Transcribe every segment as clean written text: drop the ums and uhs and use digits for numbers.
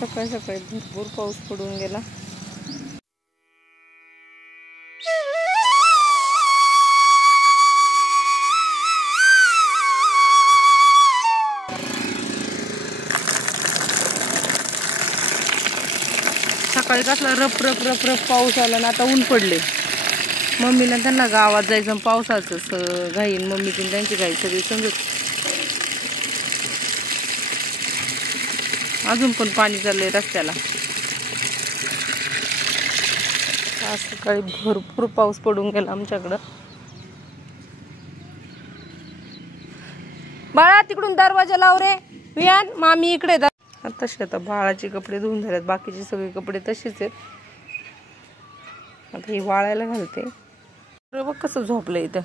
सकाळी सकाळी भरपूर पाऊस पडून गेला. सकाळी कसला रप रप रप रप पाऊस आला ना आता ऊन पडले. मम्मीला त्यांना गावात जायचं पावसाचं घाईन मम्मीची त्यांची घाई सगळी समजत. अजून पण पाणी चाललंय रस्त्याला. आज सकाळी भरपूर पाऊस पडून गेला आमच्याकडं. बाळा तिकडून दरवाजा लाव रे वियान. मामी इकडे तसे आता बाळाचे कपडे धुवून झालेत. बाकीचे सगळे कपडे तसेच आहेत. आता हे वाळायला घालते. बघ कसं झोपलं इथं.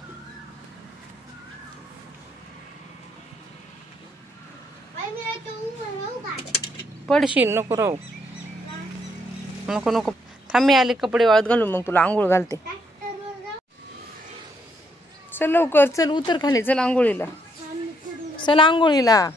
पडशील नको राहू. नको नको थांब मी आले कपडे वाळत घालून मग तुला आंघोळ घालते. चल लवकर चल उतर खाली. चल आंघोळीला. चल आंघोळीला.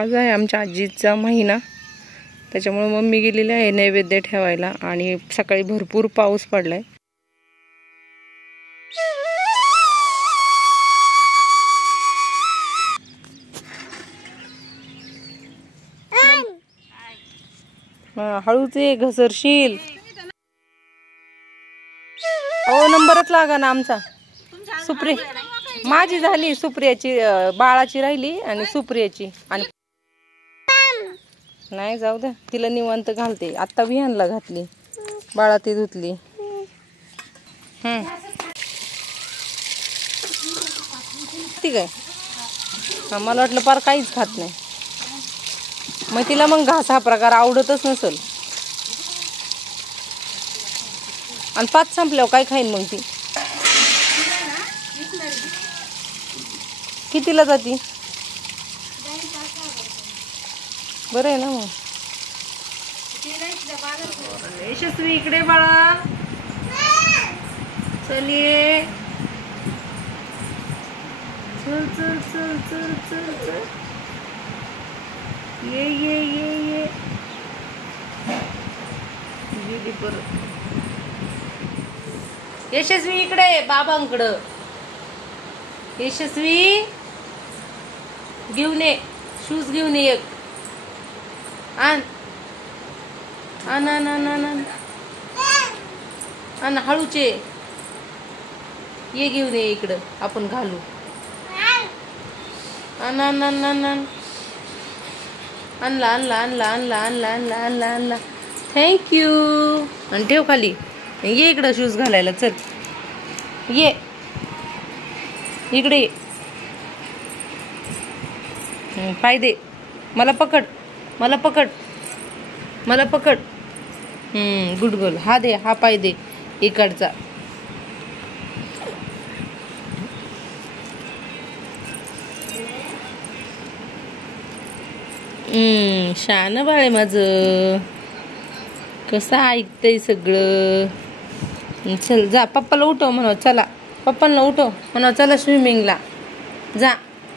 आज आहे आमच्या आजीचा महिना. त्याच्यामुळे मम्मी गेलेली आहे नैवेद्य ठेवायला. आणि सकाळी भरपूर पाऊस पडलाय. हळूच ये घसरशील. हो नंबरच लागा ना आमचा. सुप्रिया माझी झाली. सुप्रियाची बाळाची राहिली आणि सुप्रियाची. आणि नाही जाऊ द्या तिला निवांत घालते. आता विहानला घातली. बाळा ती धुतली. ठीक आहे. मला वाटलं पार काहीच खात नाही. मग तिला मग घास हा प्रकार आवडतच नसेल. आणि 5 संपल्यावर काय खाईन मग ती. कितीला जाती. बरं आहे ना मग. यशस्वी इकडे बाळा. चल ये. चल चल चल चल चल चल. ये ये ये ये. गेली परत. यशस्वी इकडे बाबांकडं. यशस्वी घेऊन ये. शूज घेऊन ये एक. आण आण आण आण आण आण हळूचे. ये घेऊन ये इकडं आपण घालू. आण आण आण आण आण. आणला आणला आणला आणला आणला आणला आणला आणला. थँक्यू. आणि ठेव खाली. ये इकडं शूज घालायला. चल ये इकडे ये. पाय दे. मला पकड. मला पकड. मला पकड. Good girl. हा दे. हा पाय दे इकडचा. शान बाळ आहे माझं. कसं ऐकतंय सगळं. चल जा पप्पाला उठव म्हणा. चला पप्पाला उठव म्हणा. चला स्विमिंगला जा.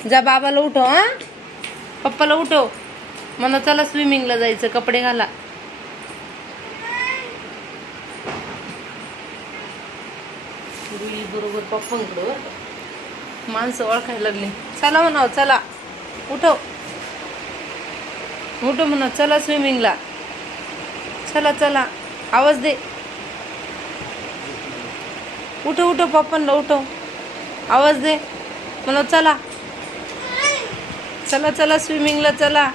जा बाबाला उठव. पप्पाला उठव म्हणा. चला स्विमिंगला जायचं. कपडे घाला. बरोबर पप्पांकडं माणसं ओळखायला लागली. चला म्हणा. चला उठव. उठव म्हणा. चला स्विमिंगला. चला चला आवाज दे. उठव उठव पप्पांना उठव. आवाज दे म्हणा. चला चला चला स्विमिंगला चला.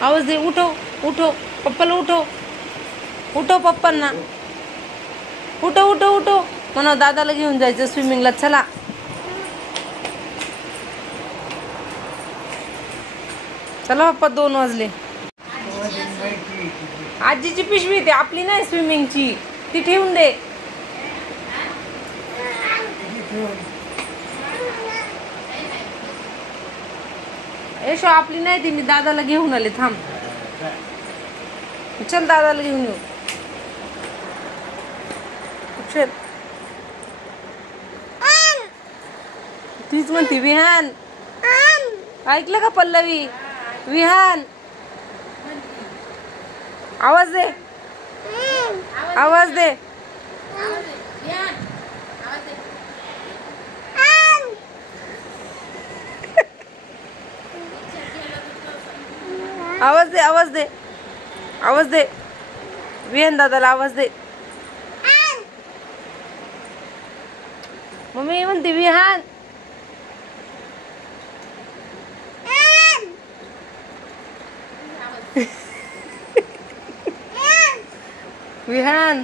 आवाज दे. उठव उठव पप्पाला. उठव उठव पप्पांना. उठव उठव उठव म्हणा. दादाला घेऊन जायचं स्विमिंगला. चला. चला पप्पा 2 वाजले. आजीची पिशवी ती आपली नाही स्विमिंगची. ती ठेवून दे. यशो आपली नाही ती. मी दादाला घेऊन आले. थांब. चल दादाला घेऊन येऊ. चल. तीच म्हणती विहान. ऐकलं का पल्लवी? विहान. आवाज दे. आवाज दे. आवाज दे. आवाज दे. आवाज दे. विहान दादाला आवाज दे. मम्मी म्हणते विहान. विहान.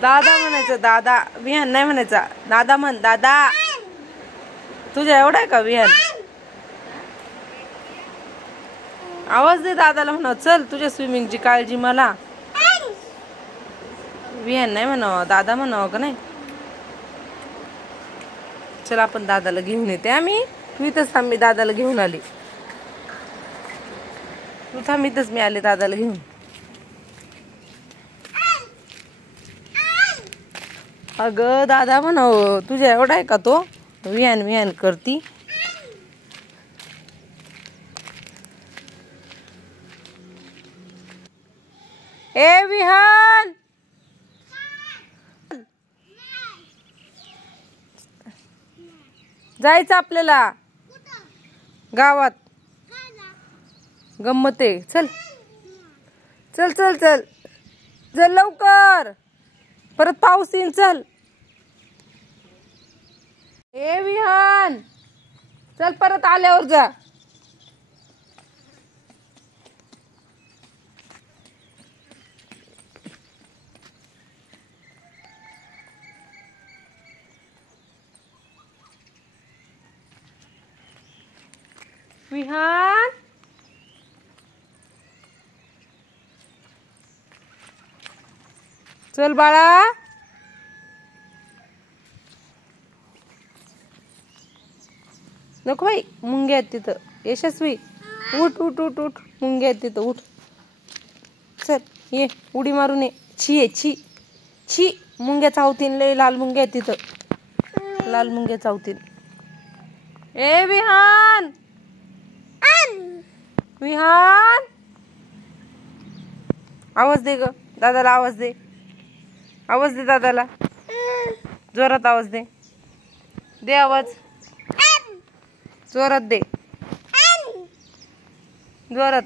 दादा म्हणायचं. दादा. विहान नाही म्हणायचा. दादा म्हण. दादा. तुझ्या एवढा आहे का विहान? आवाज दे दादाला. म्हणा चल तुझ्या स्विमिंगची काळजी मला. विहान नाही म्हणावं. दादा म्हणावं का नाही? चल आपण दादाला घेऊन येते. आम्ही तू इथंच थांब. मी दादाला घेऊन आले. तू थांब इथंच. मी आले दादाला घेऊन. अगं दादा म्हणावं. तुझ्या एवढा आहे का तो? विहान विहान करती. ए विहान. जायचं आपल्याला गावात. गंमत आहे. चल चल चल चल चल लवकर. परत पाऊस येईन. चल. ए विहान चल. परत आल्यावर जा. विहान. चल बाळा. नको बाई. मुंग्या आहेत तिथं. यशस्वी उठ उठ उठ उठ. मुंग्या आहेत तिथं. उठ. चल ये. उडी मारून ये. छी आहे छी. छी. मुंग्या चावतीन. लय लाल मुंग्या आहेत तिथं. लाल मुंग्या चावतीन. ए विहान. विहान. आवाज दे ग. दादाला आवाज दे. आवाज दे दादाला. जोरात आवाज दे. दे आवाज. जोरात दे. जोरात.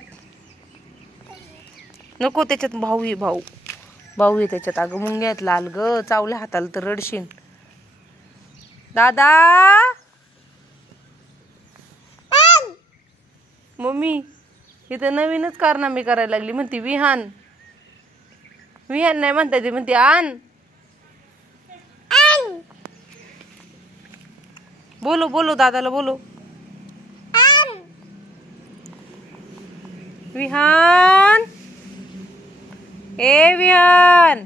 नको त्याच्यात भाऊ आहे. भाऊ भाऊ आहे त्याच्यात. अगं मुंग्या आहेत लाल ग. चावल्या हाताला तर रडशीन. दादा. मम्मी इथं नवीनच कारनामे करायला लागली. म्हणती विहान. विहान नाही म्हणता ती. म्हणते आण. बोलो बोलो दादाला बोलो. विहान. ए विहान.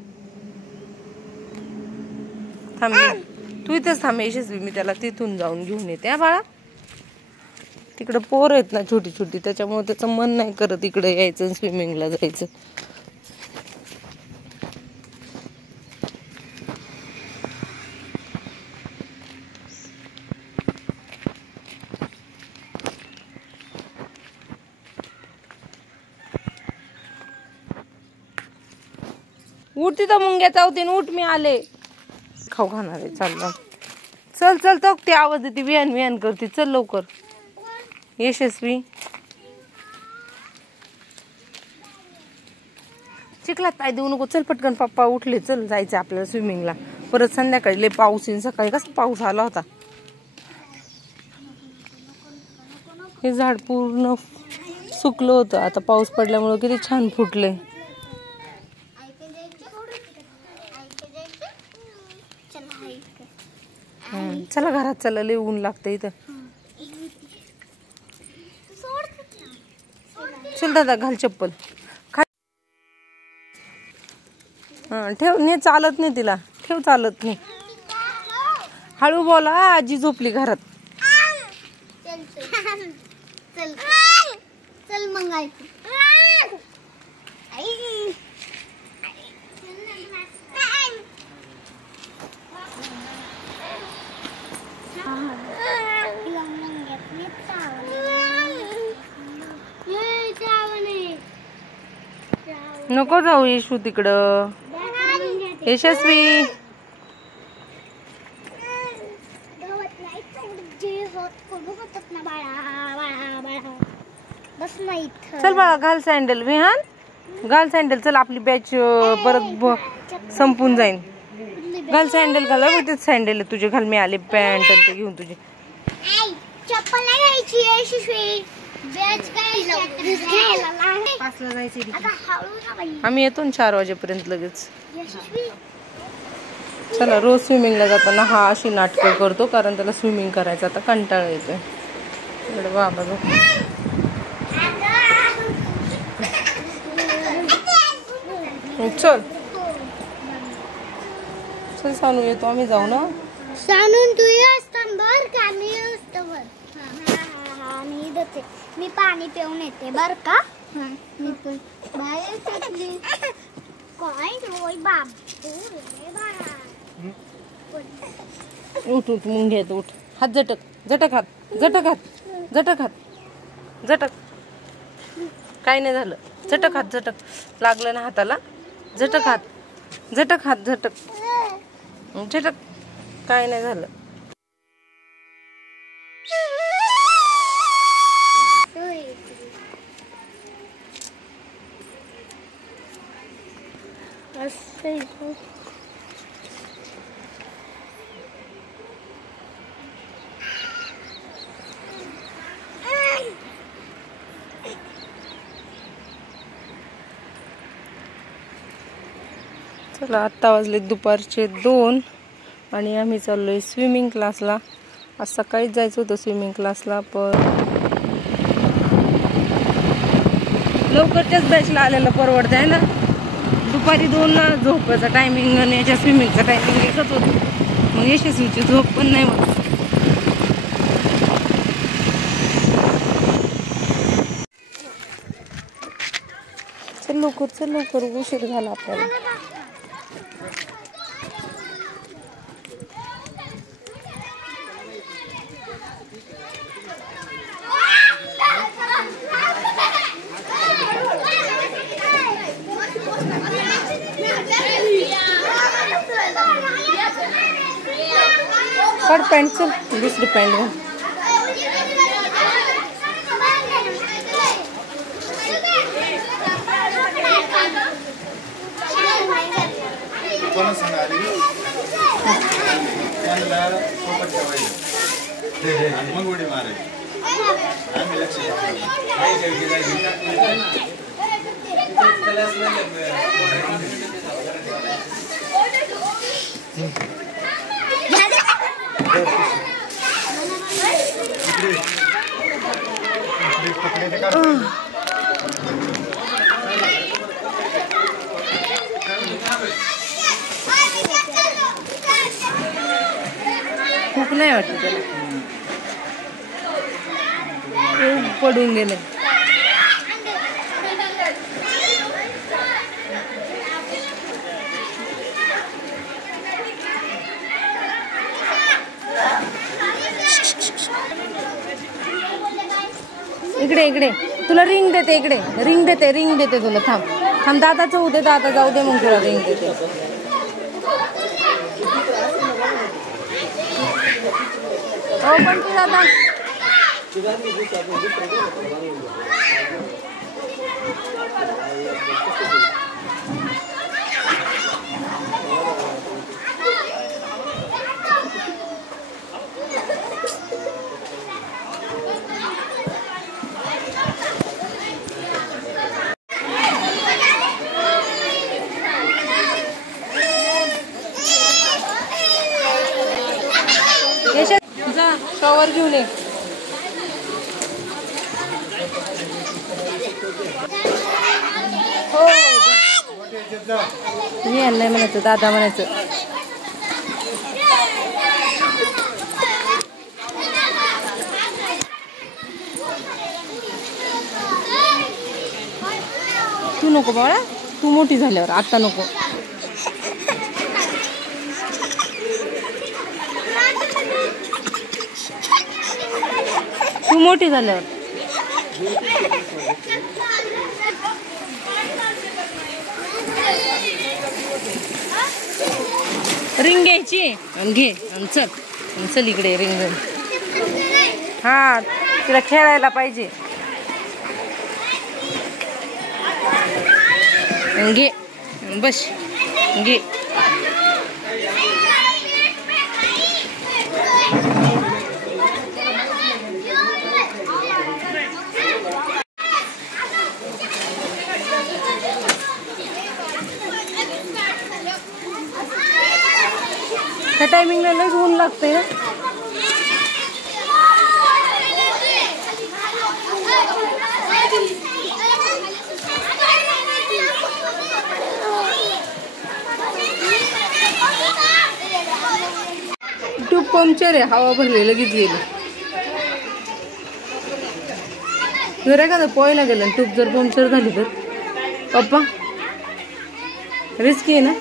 थांब. तू इथेच थांब यशस्वी. मी त्याला तिथून जाऊन घेऊन येते. हा बाळा. तिकडे पोर आहेत ना छोटी छोटी. त्याच्यामुळे त्याचं मन नाही करत इकडे यायचं स्विमिंगला जायचं. उठ. तिथं मुंग्या चावतीन. उठ. मी आले. खाऊ खाणार आहे. चाल चल चल. तो ते आवाज देते. विहान विहान करते. चल लवकर. यशस्वी. चिखलात पाय देऊ नको. चल पटकन. पप्पा उठले. चल जायचं आपल्याला स्विमिंगला. परत संध्याकाळी लय पाऊस येईन. सकाळी कसा पाऊस आला होता. हे झाड पूर्ण सुकलं होतं, आता पाऊस पडल्यामुळं किती छान फुटलंय. चला घरात चला, लय ऊन लागतं इथं. चल दादा घाल चप्पल. ठेव, नाही चालत नाही तिला, ठेव चालत नाही. हळू बोला, आजी झोपली घरात. चल मग नको जाऊ येशू तिकडं. यशस्वी चल बाळा, घाल सँडल. विहान घाल सँडल. चल आपली बॅच परत संपून जाईन. घाल सँडल. घाल तेच सँडल आहे तुझे. घाल, मी आले पॅन्ट ते घेऊन तुझे. चप्पल घ्यायची यशस्वी. आम्ही येतो ना 4 वाजेपर्यंत लगेच. चला, रोज स्विमिंगला जाताना हा अशी नाटकं करतो, कारण त्याला स्विमिंग करायचं आता कंटाळा येतोय. इकडे बाबा चल चल सानू, येतो आम्ही जाऊ ना. सानून तू असताना बर का, मी असतो बर. मी पाणी पिऊन येते बर का. मी पण बाहेर सुटली काय रोय बाबू. उठ उठ, मुंग्या येतो. उठ, हात झटक. झटक हात, झटक हात, झटक हात, झटक. काय नाही झालं. झटक हात, झटक. लागलं ना हाताला. झटक हात, झटक हात, झटक झटक. काय नाही झालं. चला, आत्ता वाजले दुपारचे 2 आणि आम्ही चाललोय स्विमिंग क्लासला. आज सकाळीच जायचं होतं स्विमिंग क्लासला, पण लवकरच्याच बॅचला आलेलं परवडतं आहे ना. दुपारी 2ला झोपायचा टायमिंग आणि याच्या स्विमिंगचा टायमिंग एकच होतं, मग यशस्वीची झोप पण नाही होत. चल लवकर, चल लवकर, उशीर झाला आपल्याला. काढ पॅन्ट. चल दुसरी पॅन्ट घाल. मग उडी मारायची. खूप नाही वाटत त्याला. पडून गेले. इकडे इकडे, तुला रिंग देते. इकडे रिंग देते, रिंग देते तुला. थांब थांब, दादाचं होऊ दे, दादा जाऊ दे, मग तुला रिंग देते. हो पण तू दादा. शॉवर घेऊन ये. हो तुम्ही यांना म्हणायचं दादा म्हणायचं. तू नको बाळा, तू मोठी झाल्यावर, आता नको. तू मोठी झाल्यावर. रिंग घ्यायची आणि घे आणि चल. चल इकडे रिंग घेऊन. हा तिला खेळायला पाहिजे. घे बस घे. त्या टायमिंगला लयच ऊन लागतंय ना. ट्यूब पंक्चर आहे, हवा भरली लगेच गेली. जर एखादं पोहायला गेलं आणि ट्यूब जर पंक्चर झाली तर पप्पा रिस्की आहे ना.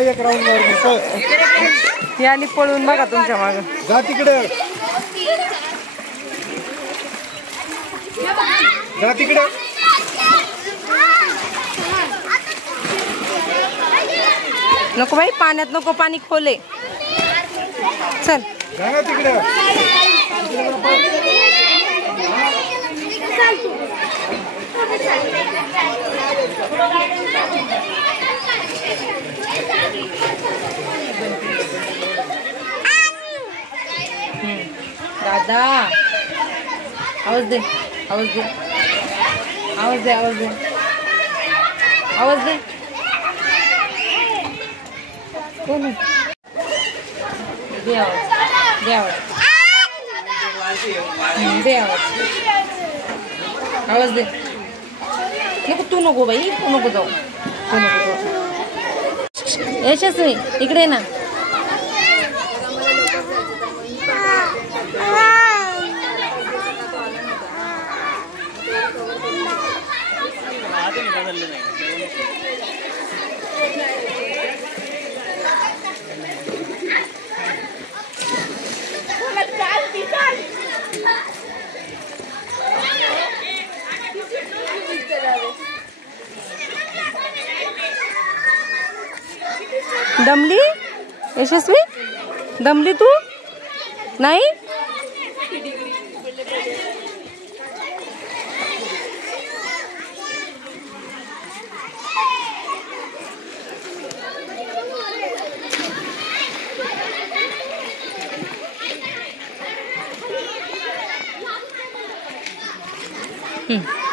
एक राऊंड ती आली पळून बघा तुमच्या मागं. जा तिकडे, जा तिकडे. नको बाई पाण्यात नको, पाणी खोले. चल जा तिकडे. दादा आवाज दे, आवाज दे, आवाज दे, आवाज दे, आवाज दे. कोण दे आवाज, दे आवाज, दे आवाज, आवाज दे. नको तू नको बाई, तू नको जाऊ, तू नको जाऊ. यशस्वी इकडे ना. दमली यशस्वी, दमली तू नाही.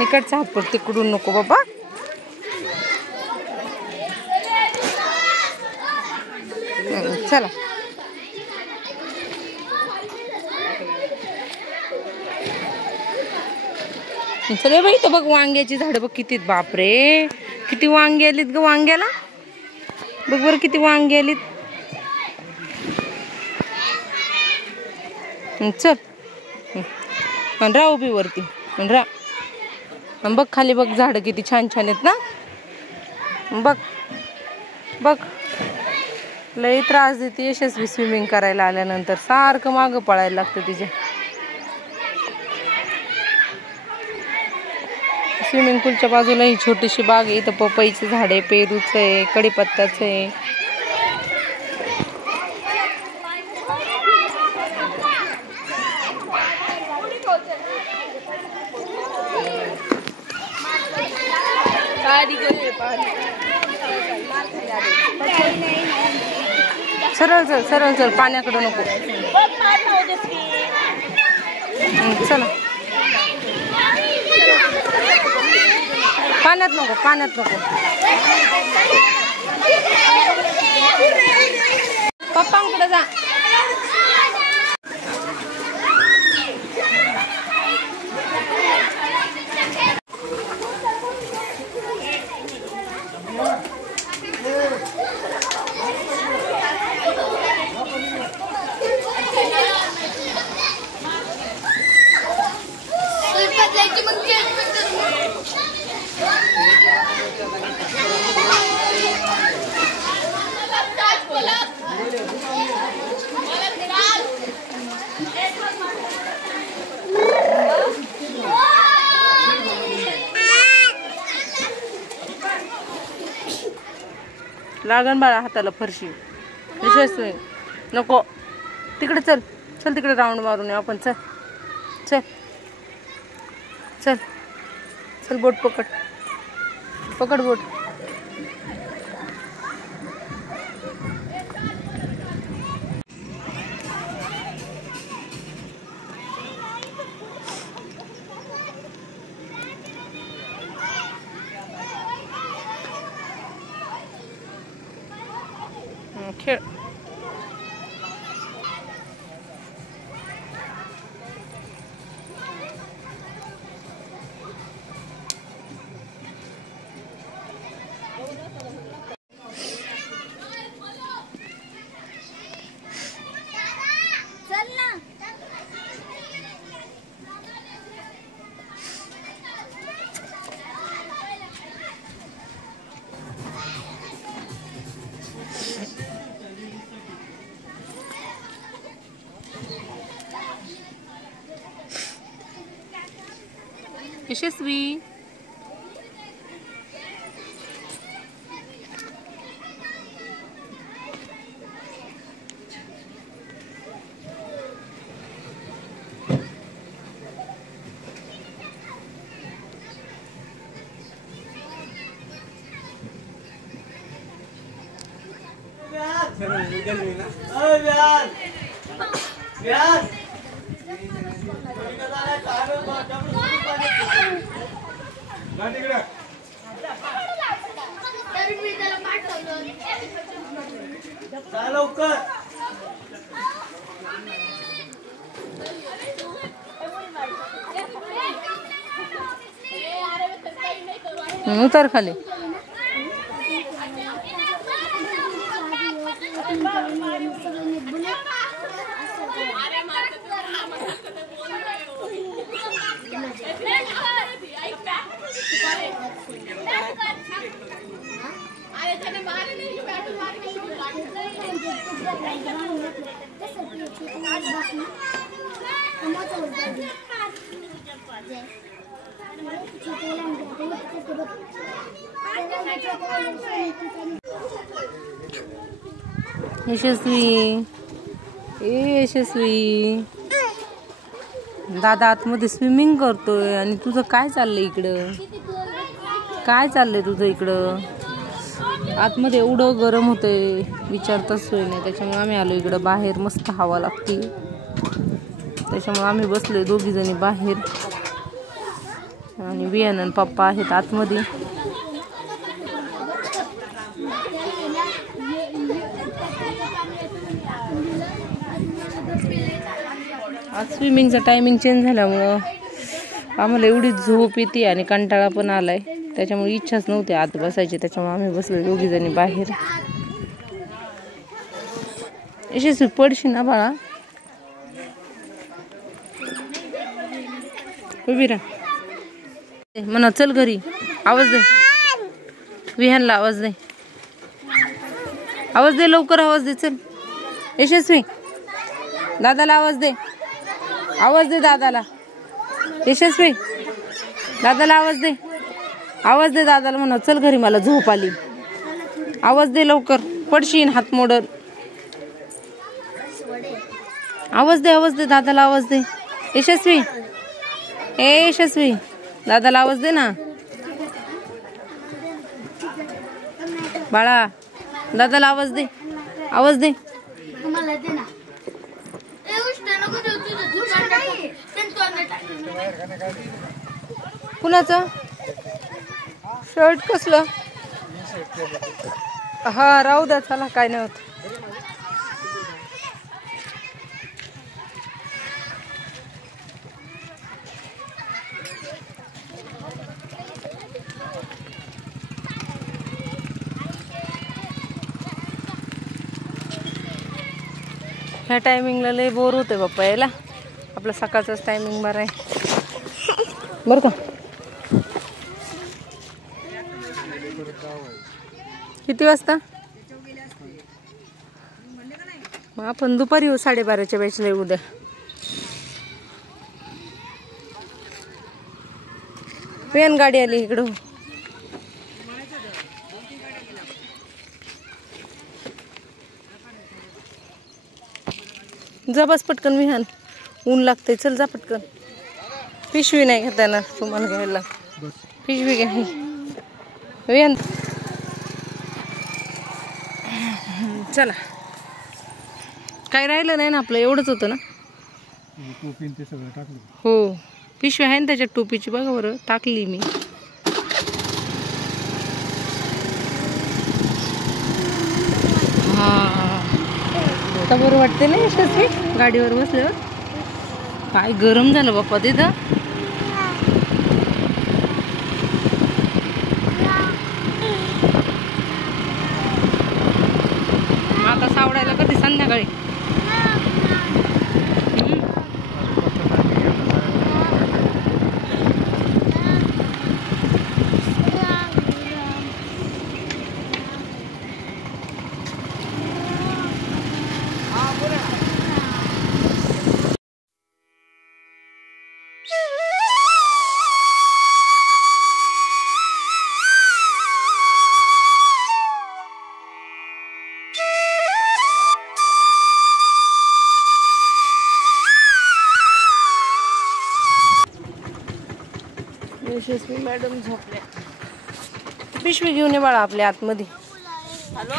इकडचा हात पड, तिकडून नको बाबा. चला चले बाई. तर बघ वांग्याची झाडं बघ किती. बापरे किती वांगे आलीत ग वांग्याला. बघ बरं किती वांगे आलीत. चल राह उभी वरती राह. बघ खाली बघ झाडं किती छान छान आहेत ना. बघ बघ लई त्रास देते यशस्वी. स्विमिंग करायला आल्यानंतर सारखं मागं पळायला लागतं तिच्या. स्विमिंग पूलच्या बाजूला ही छोटीशी बाग आहे. इथं पपईचे झाड आहे, पेरूचं आहे, कढीपत्त्याचं आहे. चल सरळ चल सरळ चल, पाण्याकडे नको. चला पाण्यात नको, पाण्यात नको. पप्पांकडे जा. लागण बाळा हाताला फरशी. यशस्वी नको, तिकडे चल चल, तिकडे राऊंड मारून येऊ आपण. चल चल चल चल, बोट पकड पकड बोट. खेळ. चल ना. यशस्वी लवकर. उतर खाली. यशस्वी ए यशस्वी, दादा आतमध्ये स्विमिंग करतोय आणि तुझं काय चाललंय इकडं? काय चाललंय तुझं इकडं? आतमध्ये एवढं गरम होतंय विचारताच सोय नाही. त्याच्यामुळे आम्ही आलो इकडं बाहेर, मस्त हवा लागते. त्याच्यामुळे आम्ही बसलोय दोघी जणी बाहेर आणि वियान आणि पप्पा आहेत आतमध्ये. आज स्विमिंगचा टायमिंग चेंज झाल्यामुळं आम्हाला एवढी झोप येते आणि कंटाळा पण आलाय. त्याच्यामुळे इच्छाच नव्हती आत बसायची. त्याच्यामुळे आम्ही बसलो दोघी जणी बाहेर. यशस्वी पडशी ना बाळा, उभी राहा. म्हणा चल घरी. आवाज दे विहानला, आवाज दे, आवाज दे लवकर, आवाज दे. चल यशस्वी, दादाला आवाज दे, आवाज दे दादाला. यशस्वी दादाला आवाज दे, आवाज दे दादाला. म्हणा चल घरी, मला झोप आली. आवाज दे लवकर, पडशीन हात मोडल. आवाज दे दादाला, आवाज दे. यशस्वी ए यशस्वी, दादाला आवाज दे ना बाळा. दादाला आवाज दे, आवाज दे. मला दे ना. कुणाचं शर्ट कसलं? हा राहू द्या चला काय नाही होत. ह्या टायमिंगला लय बोर होते बाप्पा यायला. आपलं सकाळचंच टायमिंग बरं आहे बरं का. किती वाजता? मग आपण दुपारी येऊ 12:30च्या बॅचला येऊ उद्या. पेन गाडी आली इकडं. जा बस पटकन विहान, ऊन लागतंय. चल जा पटकन. पिशवी नाही घेता येणार तुम्हाला घ्यायला. पिशवी घ्या विहान. चला काय राहिलं नाही ना आपलं, एवढंच होतं ना. हो पिशवी आहे ना त्याच्यात टोपीची, बघा बरं टाकली मी. हा आता बरं वाटते ना यशस्वी गाडीवर बसल्यावर. काय गरम झालं बाप्पा तिथं. आता सावडायला कधी संध्याकाळी. यशस्वी मॅडम झोपल्या. पिशवी घेऊन ये बाळा आपल्या आतमध्ये. हॅलो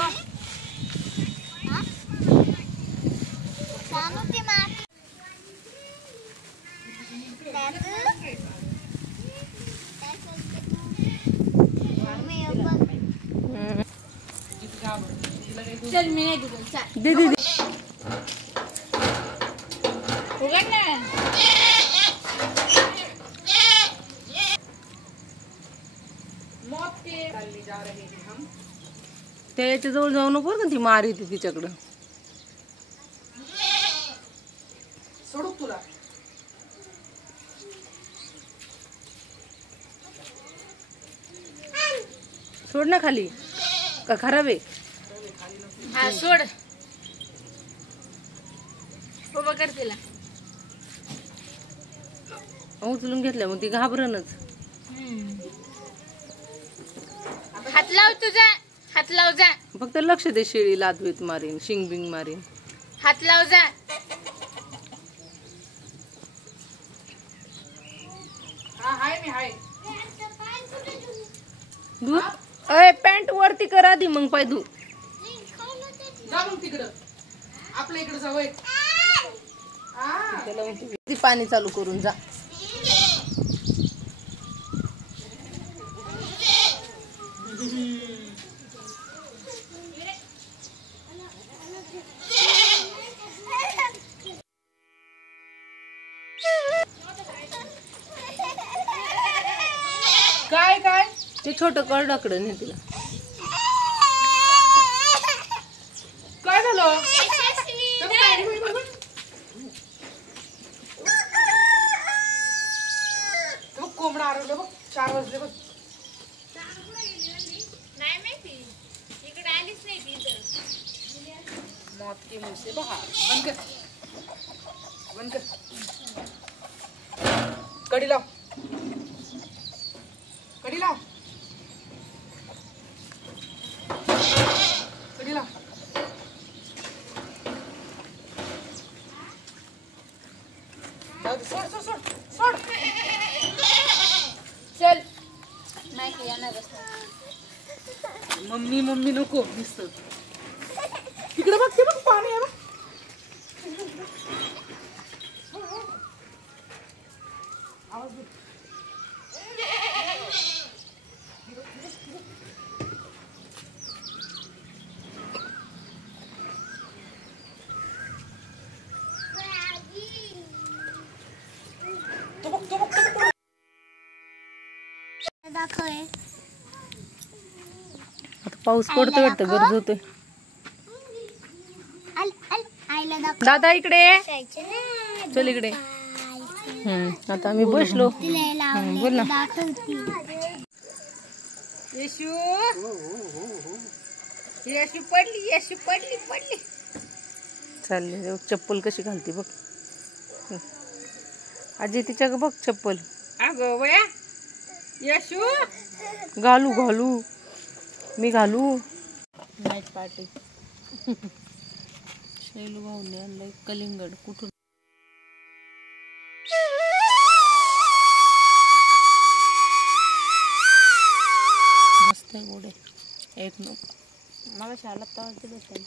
चल मी नाही तुझं. चल दीदी उघड ना. त्या याच्या जवळ जाऊ नको ना, ती मार येते तिच्याकडं. सोडू तुला. सोड ना खाली का खराब आहे. हा सोड. बाबा कर तिला. उचलून घेतल्या मग ती घाबरणच. हात लाव तुझा. हात लाव जा. फक्त लक्ष दे, शेळी लादवीत मारीन, शिंगबिंग मारीन. हात लाव जा. दूध अय पॅन्ट वरती कर आधी, मग पाय धू. जा मग तिकडं आपल्या इकडे सवय. त्याला म्हणते पाणी चालू करून जा. काय काय ते छोटं करडाकडं नाही तिला. काय झालं? कोंबडा आरवलं बघ. 4 वाजले बघ. नाही माहिती इकडे आलीच नाही ती इथं. मौत के मुंह से बाहर. बंद कर, बंद कर. कडी लाव, कडी लाव, कडी लाव. सोड सोड सोड सोड. चल नाही की येणार. मम्मी मम्मी नको दिसत. तिकडे बघ, ते बघ पाणी आहे बघ. दाखव हे. आता पाऊस पडतोय वाटतं, गरज होतोय. आईला दाखव. दादा इकडे जायचं नाही. चल इकडे. आता आम्ही बसलो. तिला लावून बोल ना. दाखवती. येशू येशू पडली, येशू पडली पडली. चालले चप्पल कशी घालते बघ. आजी तिच्या बघ चप्पल. अगं वया येशू घालू घालू मी घालू. Night party. शैलू भाऊने आणलंय कलिंगड. कुठून मस्त आहे गोडे. एक नको मला शाळेत तर